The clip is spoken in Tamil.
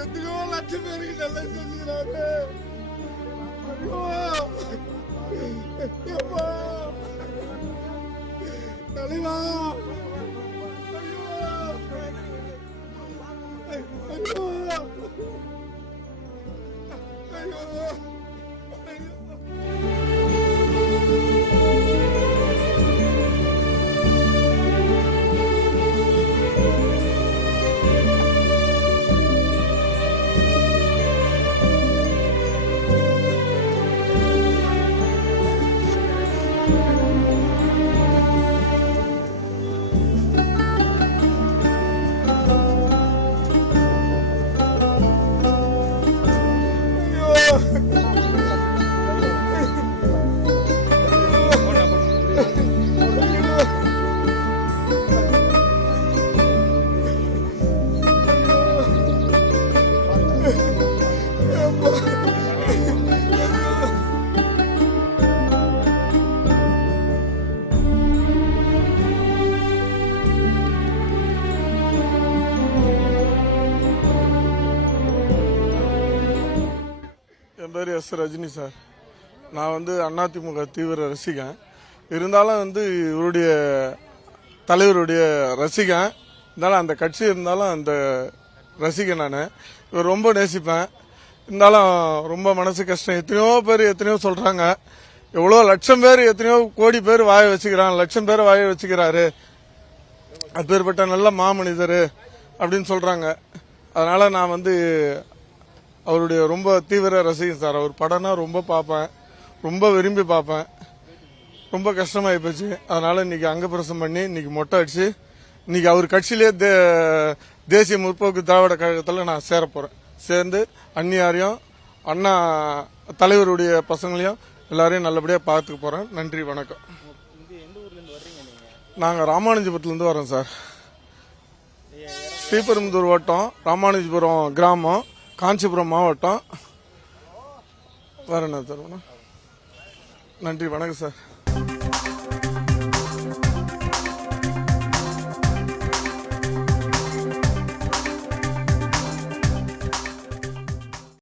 எத்தனையோ லட்சம் பேருக்கு நல்லா செஞ்சுக்கிறாங்க. தலைவா என் பேர் எஸ் ரஜினி சார். நான் அதிமுக தீவிர ரசிகன். இருந்தாலும் இவருடைய தலைவருடைய ரசிகன். இருந்தாலும் அந்த கட்சி இருந்தாலும் அந்த ரசிகன் நான். இவர் ரொம்ப நேசிப்பேன். இருந்தாலும் ரொம்ப மனசு கஷ்டம். எத்தனையோ பேர் எத்தனையோ சொல்றாங்க. எவ்வளோ லட்சம் பேர் எத்தனையோ கோடி பேர் வாய வச்சுக்கிறாங்க. லட்சம் பேர் வாய வச்சுக்கிறாரு. அப்பேற்பட்ட நல்ல மாமனிதர் அப்படின்னு சொல்றாங்க. அதனால நான் அவருடைய ரொம்ப தீவிர ரசிகன் சார். அவர் படம்னா ரொம்ப பார்ப்பேன், ரொம்ப விரும்பி பார்ப்பேன். ரொம்ப கஷ்டமாயி போச்சு. அதனால இன்னைக்கு அங்கப்பிரசம் பண்ணி இன்னைக்கு மொட்டை அடிச்சு இன்னைக்கு அவர் கட்சியிலே தேசிய முற்போக்கு திராவிட கழகத்தில் நான் சேர போறேன். சேர்ந்து அந்நியாரையும் அண்ணா தலைவருடைய பசங்களையும் எல்லாரையும் நல்லபடியா பார்த்துக்க போறேன். நன்றி, வணக்கம். நாங்க ராமானுஜபுரத்துலேருந்து வரோம் சார். ஸ்ரீபெரும்புதூர் வட்டம், ராமானுஜபுரம் கிராமம், காஞ்சிபுரம் மாவட்டம். வேற என்ன தருவணும். நன்றி, வணக்கம் சார்.